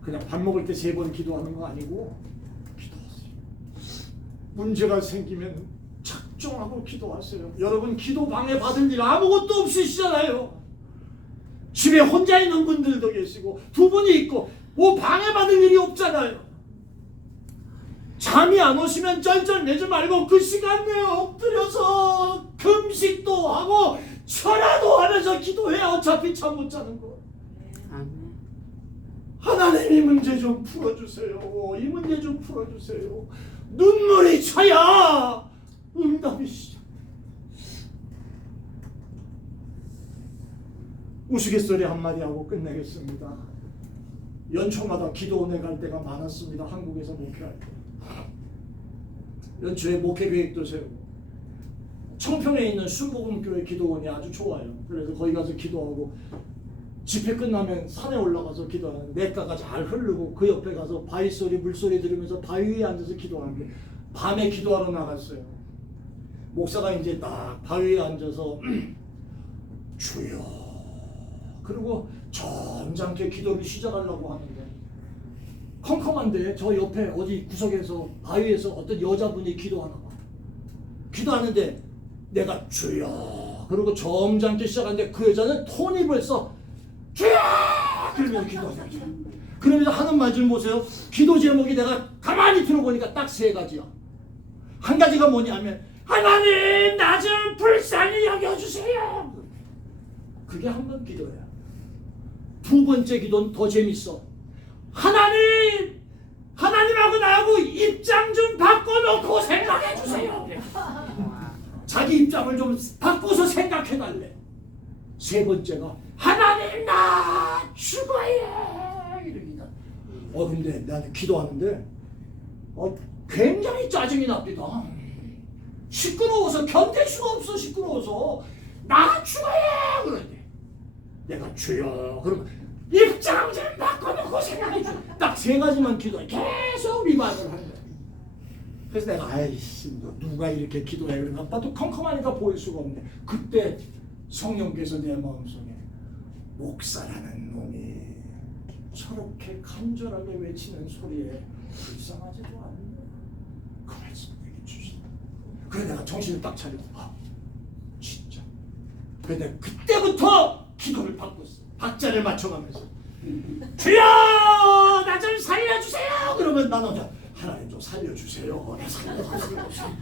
그냥 밥 먹을 때 3번 기도하는 거 아니고 기도하세요. 문제가 생기면 작정하고 기도하세요. 여러분 기도 방해받을 일 아무것도 없으시잖아요. 집에 혼자 있는 분들도 계시고 2분이 있고 뭐 방해받을 일이 없잖아요. 잠이 안 오시면 쩔쩔매지 말고 그 시간 내에 엎드려서 금식도 하고 철야도 하면서 기도해야 어차피 잠 못 자는 거. 아멘. 하나님 이 문제 좀 풀어주세요. 이 문제 좀 풀어주세요. 눈물이 차야 응답이 시작. 우스갯소리 한마디 하고 끝내겠습니다. 연초마다 기도원에 갈 때가 많았습니다. 한국에서 목회할 때. 연초에 목회 계획도 세우고 청평에 있는 순복음교회 기도원이 아주 좋아요. 그래서 거기 가서 기도하고 집회 끝나면 산에 올라가서 기도하는 냇가가 잘 흐르고 그 옆에 가서 바위 소리 물소리 들으면서 바위 위에 앉아서 기도하는데 밤에 기도하러 나갔어요. 목사가 이제 딱 바위 위에 앉아서 주여 그리고 점잖게 기도를 시작하려고 하는데 컴컴한데 저 옆에 어디 구석에서 바위에서 어떤 여자분이 기도하나 봐. 기도하는데 내가 주여 그리고 점잖게 시작하는데 그 여자는 톤이 벌써 주여 그러면서 기도하는 거죠. 그러면서 하는 말 좀 보세요. 기도 제목이 내가 가만히 들어보니까 딱 3가지야. 한 가지가 뭐냐면 하나님 나 좀 불쌍히 여겨주세요. 그게 한 번 기도야. 2번째 기도는 더 재밌어. 하나님하고 나하고 입장 좀 바꿔놓고 생각해주세요. 자기 입장을 좀 바꿔서 생각해달래. 3번째가 하나님 나 죽어야 이러기다. 근데 나는 기도하는데 굉장히 짜증이 납니다. 시끄러워서 견딜 수가 없어. 시끄러워서 나 죽어야 그러는데 내가 주여 그러면 입장 좀 바꿔놓고 생각해줘. 딱 3가지만 기도해. 계속 리바이벌 하는 거야. 그래서 내가 아이씨 누가 이렇게 기도해 그런가 봐도 컴컴하니까 보일 수가 없네. 그때 성령께서 내 마음속에 목사라는 놈이 저렇게 간절하게 외치는 소리에 불쌍하지도 않네. 그 말씀 내게 주시다. 그래 내가 정신을 딱 차리고 진짜. 그래 내가 그때부터 기도를 바꿨어. 박자를 맞춰가면서 주여 나 좀 살려주세요. 그러면 나는 하나님 좀 살려주세요. 나 살려주세요.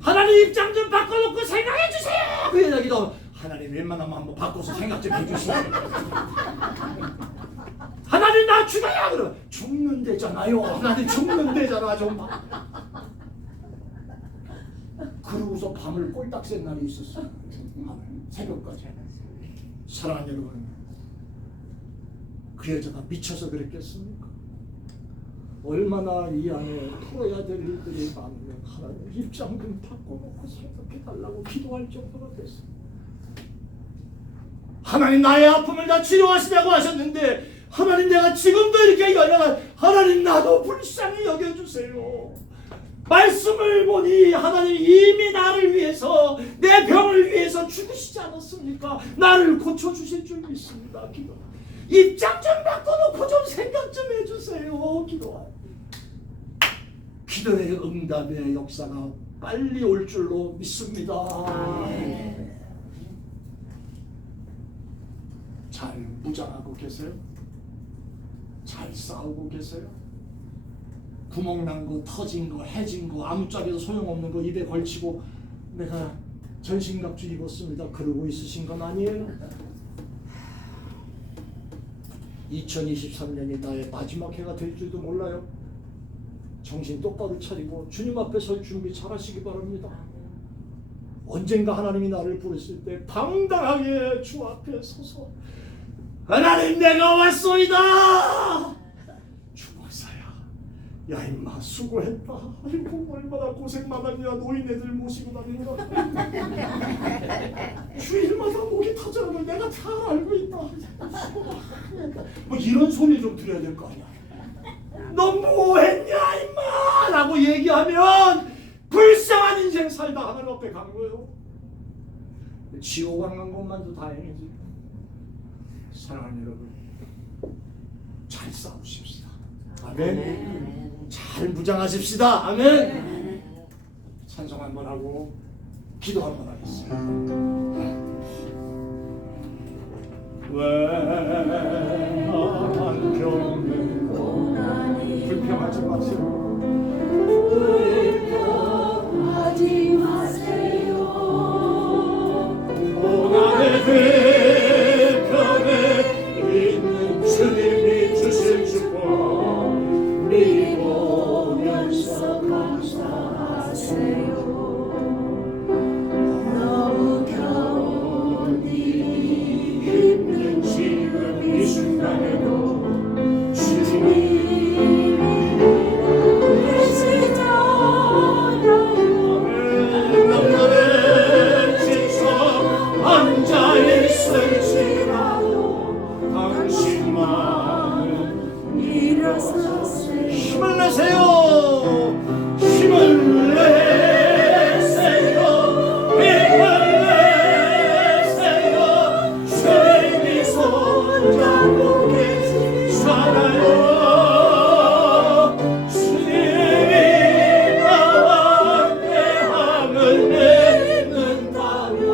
하나님 입장 좀 바꿔놓고 생각해주세요. 그 얘기도 하나님 웬만하면 한번 바꿔서 생각 좀 해주시오. 하나님 나 죽어야 그러면 죽는데잖아요. 하나님 죽는데잖아 좀. 그러고서 밤을 꼴딱 샌 날이 있었어요. 새벽까지. 사랑하는 여러분, 그 여자가 미쳐서 그랬겠습니까? 얼마나 이 안에 풀어야 될 일들이 많으면 하나님 입장 좀 바꿔놓고 생각해달라고 기도할 정도가 됐어요. 하나님 나의 아픔을 다 치료하시라고 하셨는데 하나님 내가 지금도 이렇게 연약한 하나님 나도 불쌍히 여겨주세요. 말씀을 보니 하나님 이미 나를 위해서 내 병을 위해서 죽으시지 않았습니까? 나를 고쳐주실 줄 믿습니다. 기도. 입장 좀 바꿔놓고 좀 생각 좀 해주세요. 기도의 응답의 역사가 빨리 올 줄로 믿습니다. 잘 무장하고 계세요? 잘 싸우고 계세요? 구멍난 거, 터진 거, 해진 거, 아무짝에도 소용없는 거 입에 걸치고 내가 전신갑주 입었습니다. 그러고 있으신 건 아니에요? 2023년이 나의 마지막 해가 될 줄도 몰라요. 정신 똑바로 차리고 주님 앞에 설 준비 잘 하시기 바랍니다. 언젠가 하나님이 나를 부르실 때 당당하게 주 앞에 서서 하나님 내가 왔소이다. 주 목사야, 야 임마 수고했다. 아이고 얼마나 고생 많았냐. 노인네들 모시고 다니느라 주일마다 목이 터져는 걸 내가 다 알고 있다. 뭐 이런 소리 좀 들어야 될 거 아니야. 너 뭐했냐 임마 라고 얘기하면 불쌍한 인생 살다 하나님 앞에 간 거예요. 지옥 안 간 것만도 다행이지. 사랑하는 여러분, 잘 싸우십시다. 아멘. 잘 무장하십시다. 아멘. 찬송 한번 하고 기도 한번 하겠습니다. 외한 병은 불평하지 마세요. 불평하지 마세요. 고난의 불평에 있는 주님이 주신 축복 믿으면서 감사하세요. 너무 겨운 일 힘든 지금 이 순간에도 주님이 힘을 내세요. 힘을 내세요. 힘을 내세요. 주님이 손잡고 계시잖아요. 주님이 나와 함께함을 믿는다면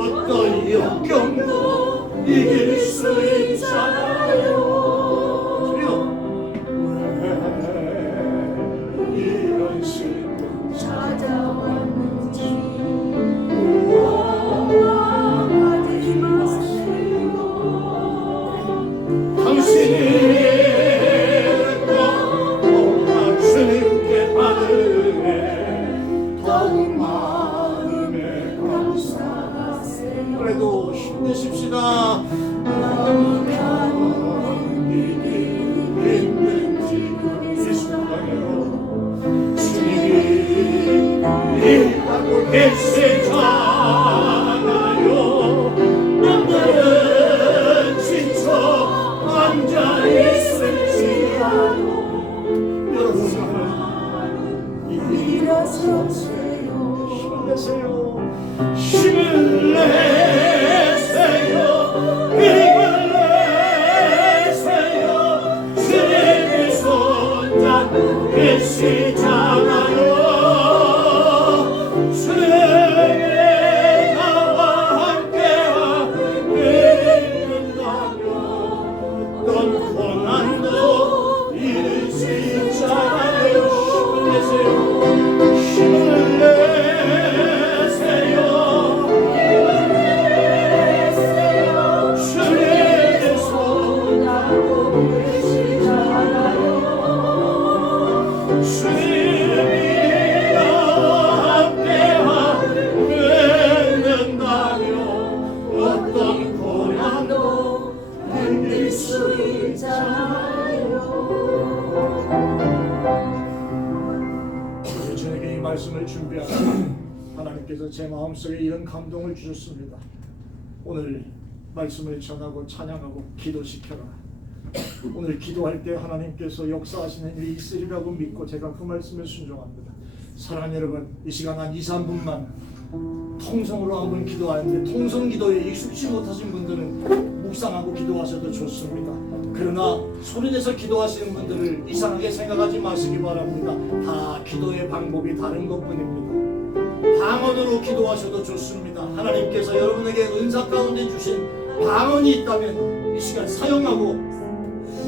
어떤 역경도 이길 수 있잖아요. 찾아왔는지 원망하지 마세요. 당신이 주님께 받으네 더욱 마음에 감사하세요. 그래도 힘내십시다. 너무 겨운 일이 있는 지금 이 순간에도 주님이 일하고 계시잖아요. 남들은 지쳐 앉아있을지라도 여러분은 일어서세요. 힘을 내세요. 힘을 내세요. 힘을 내세요. 주님이 손잡고 계시잖아요. 주님이 나와 함께함을 믿는다면 어떤 고난도 이길 수 있잖아요. 힘을 내세요. 주님이 손잡고 계시잖아요. 주님이 나와 함께함을 믿는다면 어떤 고난도 견딜 수 있잖아요. 오늘 저에게 이 말씀을 준비하는 하나님께서 제 마음속에 이런 감동을 주셨습니다. 오늘 말씀을 전하고 찬양하고 기도시켜라. 오늘 기도할 때 하나님께서 역사하시는 일이 있으리라고 믿고 제가 그 말씀에 순종합니다. 사랑하는 여러분, 이 시간 한 2, 3분만 통성으로 한번 기도하는데 통성 기도에 익숙치 못하신 분들은 묵상하고 기도하셔도 좋습니다. 그러나 소리내서 기도하시는 분들을 이상하게 생각하지 마시기 바랍니다. 다 기도의 방법이 다른 것뿐입니다. 방언으로 기도하셔도 좋습니다. 하나님께서 여러분에게 은사 가운데 주신 방언이 있다면 이 시간 사용하고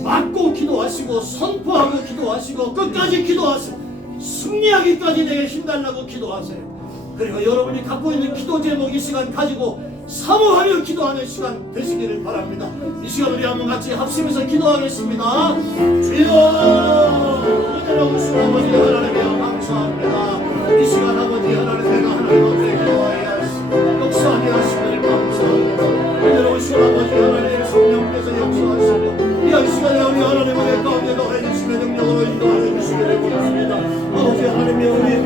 막고 기도하시고 선포하고 기도하시고 끝까지 기도하시고 승리하기까지 내게 힘달라고 기도하세요. 그리고 여러분이 갖고 있는 기도 제목 이 시간 가지고 사모하며 기도하는 시간 되시기를 바랍니다. 이 시간 우리 한번 같이 합심해서 기도하겠습니다. 주여 은혜로우신 아버지 하나님이여 감사합니다. 이 시간 아버지 하나님 내가 하나님 앞에 기도하여 역사하게 하시기를 감사합니다. 은혜로우신 아버지 하나님 성령께서 역사하시며 이 시간에 우리 하나님의 가운데 더해 주시는 능력으로 인도하여 주시기를 원합니다. 아버지 하나님의 우리의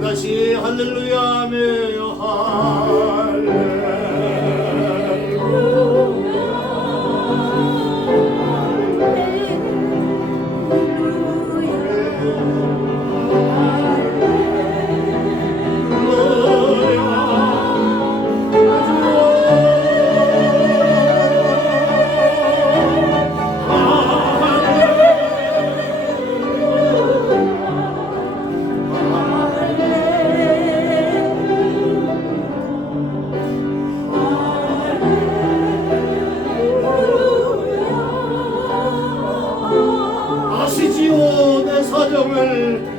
다시 할렐루야 하며 아시지요 내 사정을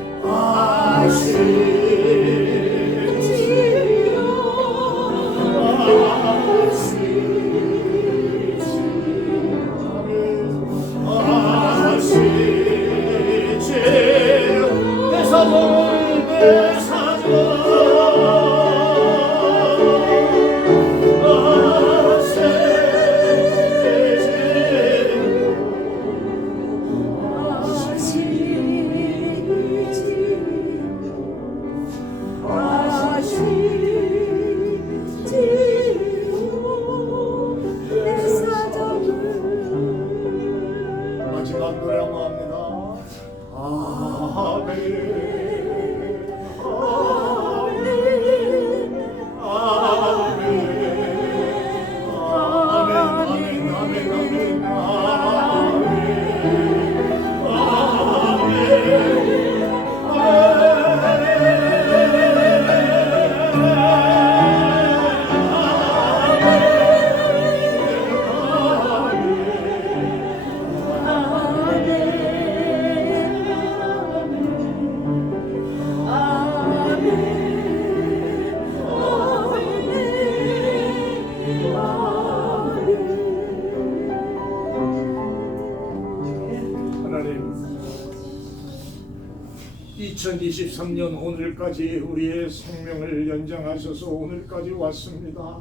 2023년 오늘까지 우리의 생명을 연장하셔서 오늘까지 왔습니다.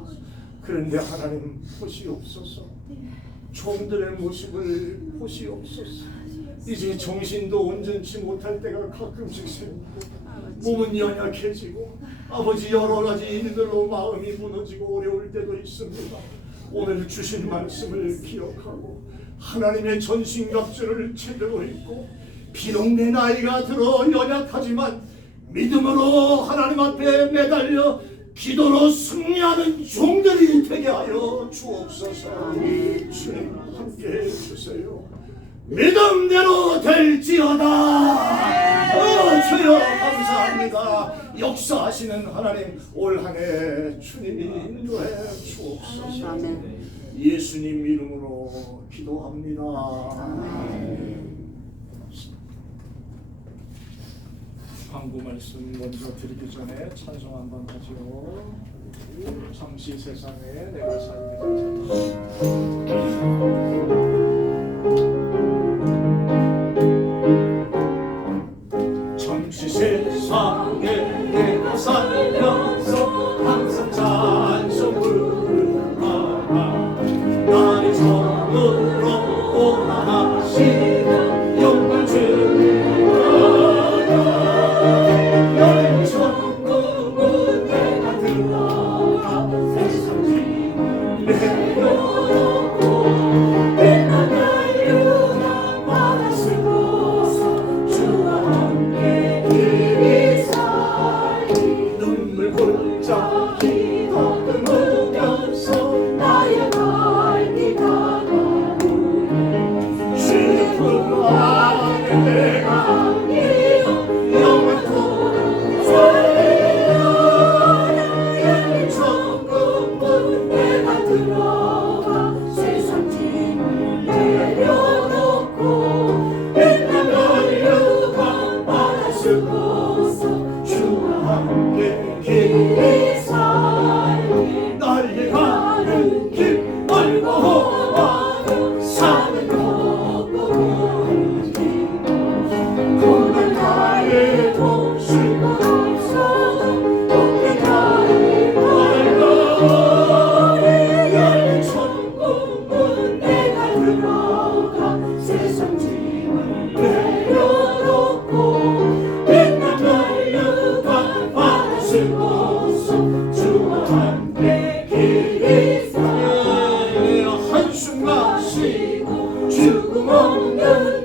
그런데 하나님 보시옵소서. 종들의 모습을 보시옵소서. 이제 정신도 온전치 못할 때가 가끔씩 생기고 몸은 연약해지고 아버지 여러 가지 일들로 마음이 무너지고 어려울 때도 있습니다. 오늘 주신 말씀을 기억하고 하나님의 전신갑주를 제대로 입고 비록 내 나이가 들어 연약하지만 믿음으로 하나님 앞에 매달려 기도로 승리하는 종들이 되게 하여 주옵소서. 주님 함께해 주세요. 믿음대로 될지어다. 주여 감사합니다. 역사하시는 하나님 올 한 해 주님이 인도해 주옵소서. 예수님 이름으로 기도합니다. 광고 말씀 먼저 드리기 전에 찬송 한번 하지요. 잠시 세상에 내가 살게 잠시 세상에 내가 살면서 항상 찬송 부르라. 나를 전으로 오나가시는 영광 주님 한숨 마시고 죽음 없는